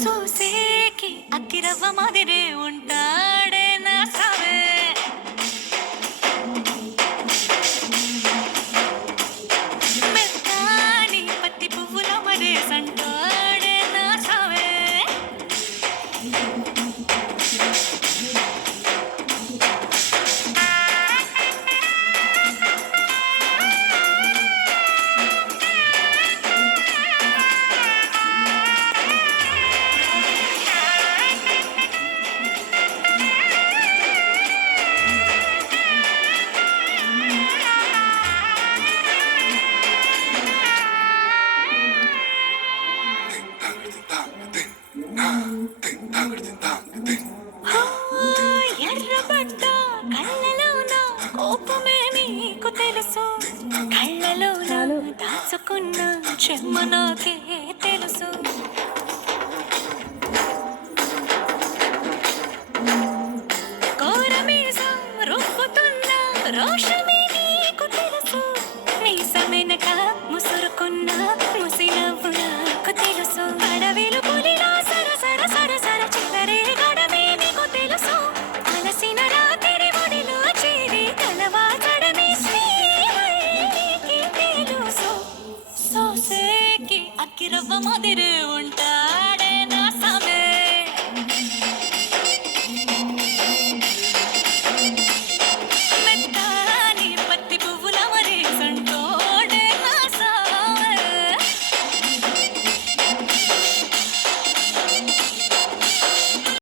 సూసేకి అక్కిరవ్వ మాదిరే ఉంటాడే నా సావే. మెత్తాని పత్తి పువ్వుల మరేసంటాడే నా సావే. ఎర్రబడ్డ కళ్ళలోన కోపమే నీకు తెలుసు, కళ్ళలోన దాచుకున్న చెమ్మ నాకే తెలుసు. కోరమీసం రుబ్బుతున్న రోషమే నీకు తెలుసు, మీసమెనక ముసురుకున్న ముసినవ్వు నాకు తెలుసు. అడవిలు పులిలా సరసర సరసర చిలరే గడమే నీకు తెలుసు, అలసిన రాత్రి ఒడిలో చేరి కలవాచడమే శ్రీహరికి తెలుసు. సోసేకి అక్కిరవ్వ మాదిరే